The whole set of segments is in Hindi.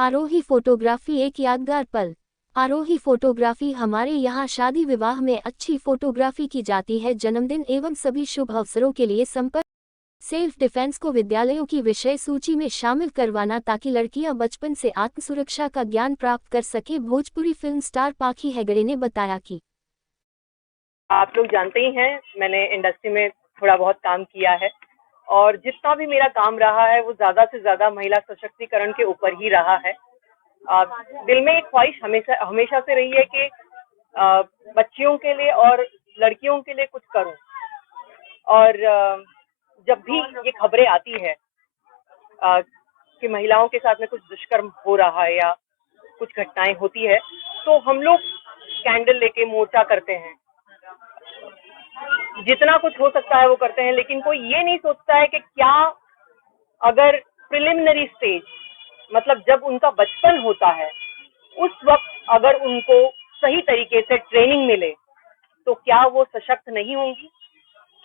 आरोही फोटोग्राफी एक यादगार पल। आरोही फोटोग्राफी हमारे यहाँ शादी विवाह में अच्छी फोटोग्राफी की जाती है। जन्मदिन एवं सभी शुभ अवसरों के लिए संपर्क। सेल्फ डिफेंस को विद्यालयों की विषय सूची में शामिल करवाना ताकि लड़कियां बचपन से आत्मसुरक्षा का ज्ञान प्राप्त कर सके। भोजपुरी फिल्म स्टार पाखी हेगड़े ने बताया कि आप लोग जानते ही हैं, मैंने इंडस्ट्री में थोड़ा बहुत काम किया है और जितना भी मेरा काम रहा है वो ज़्यादा से ज़्यादा महिला सशक्तिकरण के ऊपर ही रहा है। दिल में एक ख्वाहिश हमेशा हमेशा से रही है कि बच्चियों के लिए और लड़कियों के लिए कुछ करूं। और जब भी ये खबरें आती है कि महिलाओं के साथ में कुछ दुष्कर्म हो रहा है या कुछ घटनाएं होती है, तो हम लोग कैंडल लेके मोर्चा करते हैं, जितना कुछ हो सकता है वो करते हैं। लेकिन कोई ये नहीं सोचता है कि क्या अगर प्रिलिमिनरी स्टेज, मतलब जब उनका बचपन होता है, उस वक्त अगर उनको सही तरीके से ट्रेनिंग मिले तो क्या वो सशक्त नहीं होंगी?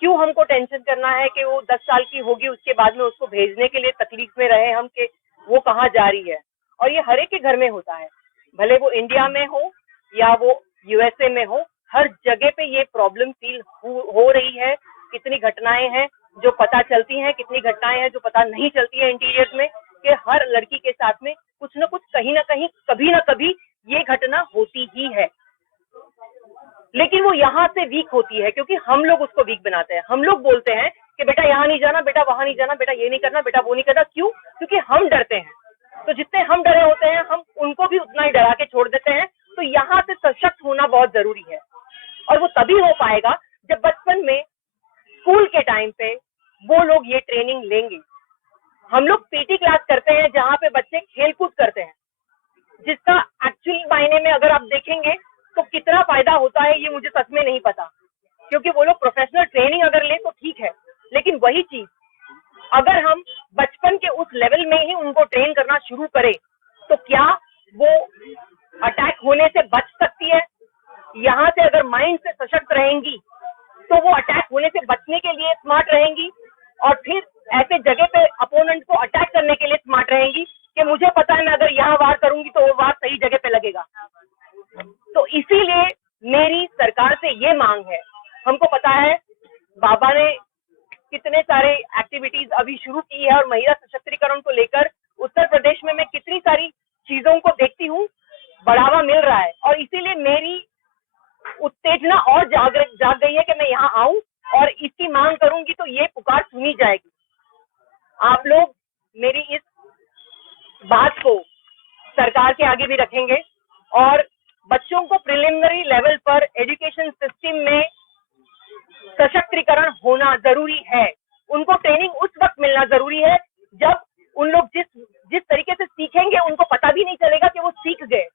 क्यों हमको टेंशन करना है कि वो 10 साल की होगी, उसके बाद में उसको भेजने के लिए तकलीफ में रहे हम कि वो कहाँ जा रही है। और ये हर एक के घर में होता है, भले वो इंडिया में हो या वो यूएसए में हो, हर जगह पे ये प्रॉब्लम फील हो रही है। कितनी घटनाएं हैं जो पता चलती हैं, कितनी घटनाएं हैं जो पता नहीं चलती है इंटीरियर में, कि हर लड़की के साथ में कुछ न कुछ, कहीं ना कहीं, कभी ना कभी ये घटना होती ही है। लेकिन वो यहाँ से वीक होती है क्योंकि हम लोग उसको वीक बनाते हैं। हम लोग बोलते हैं कि बेटा यहाँ नहीं जाना, बेटा वहां नहीं जाना, बेटा ये नहीं करना, बेटा वो नहीं करना। क्यों? क्योंकि हम डरते हैं। तो जितने हम डरे होते हैं, हम उनको भी उतना ही डरा के छोड़ देते हैं। तो यहाँ से सशक्त होना बहुत जरूरी है और वो तभी हो पाएगा जब बचपन में, स्कूल के टाइम पे वो लोग ये ट्रेनिंग लेंगे। हम लोग पीटी क्लास करते हैं जहाँ पे बच्चे खेल कूद करते हैं, जिसका एक्चुअल मायने में अगर आप देखेंगे तो कितना फायदा होता है ये मुझे सच में नहीं पता, क्योंकि वो लोग प्रोफेशनल ट्रेनिंग अगर ले तो ठीक है, लेकिन वही चीज अगर हम बचपन के उस लेवल में ही उनको ट्रेन करना शुरू करें तो क्या वो अटैक होने से बच सकती है? यहाँ से अगर माइंड से सशक्त रहेंगी तो वो अटैक होने से बचने के लिए स्मार्ट रहेंगी और फिर ऐसे जगह पे अपोनेंट को अटैक करने के लिए स्मार्ट रहेंगी कि मुझे पता है मैं अगर यहाँ वार करूंगी तो वो वार सही जगह पे लगेगा। तो इसीलिए मेरी सरकार से ये मांग है। हमको पता है बाबा ने कितने सारे एक्टिविटीज अभी शुरू की है और महिला सशक्तिकरण को लेकर उत्तर प्रदेश में मैं कितनी सारी चीजों को देखती हूँ, बढ़ावा मिल रहा है। और इसीलिए मेरी उत्तेजना और जाग गई है कि मैं यहाँ आऊं और इसकी मांग करूंगी तो ये पुकार सुनी जाएगी। आप लोग मेरी इस बात को सरकार के आगे भी रखेंगे और बच्चों को प्रिलिमिनरी लेवल पर एजुकेशन सिस्टम में सशक्तिकरण होना जरूरी है। उनको ट्रेनिंग उस वक्त मिलना जरूरी है जब उन लोग जिस तरीके से सीखेंगे उनको पता भी नहीं चलेगा कि वो सीख गए।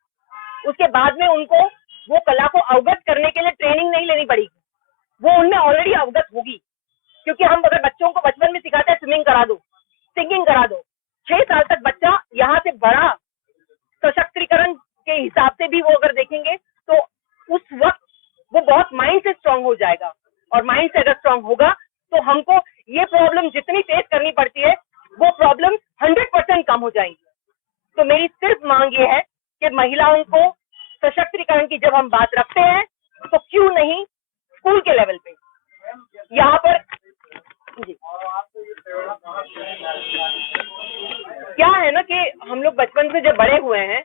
उसके बाद में उनको वो कला को अवगत करने के लिए ट्रेनिंग नहीं लेनी पड़ेगी, वो उनमें ऑलरेडी अवगत होगी। क्योंकि हम अगर बच्चों को बचपन में सिखाते हैं स्विमिंग करा दो, सिंगिंग करा दो, 6 साल तक बच्चा यहाँ से बड़ा सशक्तिकरण के हिसाब से भी वो अगर देखेंगे तो उस वक्त वो बहुत माइंड से स्ट्रांग हो जाएगा। और माइंड से अगर स्ट्रांग होगा तो हमको ये प्रॉब्लम जितनी फेस करनी पड़ती है वो प्रॉब्लम 100% कम हो जाएंगी। तो मेरी सिर्फ मांग ये है कि महिलाओं को सशक्तिकरण की जब हम बात रखते हैं तो क्यों नहीं स्कूल के लेवल पे, यहाँ पर जी क्या है ना कि हम लोग बचपन से जब बड़े हुए हैं,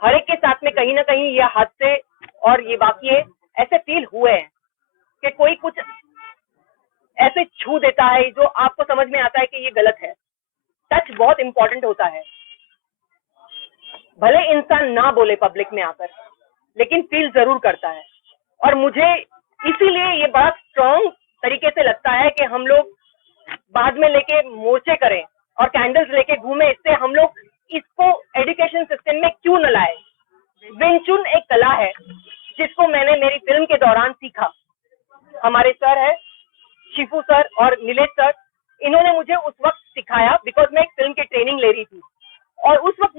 हर एक के साथ में कहीं ना कहीं ये हादसे और ये वाकये ऐसे फील हुए हैं कि कोई कुछ ऐसे छू देता है जो आपको समझ में आता है कि ये गलत है। टच बहुत इंपॉर्टेंट होता है। भले इंसान ना बोले पब्लिक में आकर, लेकिन फील जरूर करता है। और मुझे इसीलिए ये बड़ा स्ट्रॉन्ग तरीके से लगता है कि हम लोग बाद में लेके मोर्चे करें और कैंडल्स लेके घूमे। इससे हम लोग इसको एजुकेशन सिस्टम में क्यों न लाए। विंग चुन एक कला है जिसको मैंने मेरी फिल्म के दौरान सीखा। हमारे सर है शिफू सर और नीलेश सर, इन्होंने मुझे उस वक्त सिखाया बिकॉज मैं एक फिल्म की ट्रेनिंग ले रही थी और उस वक्त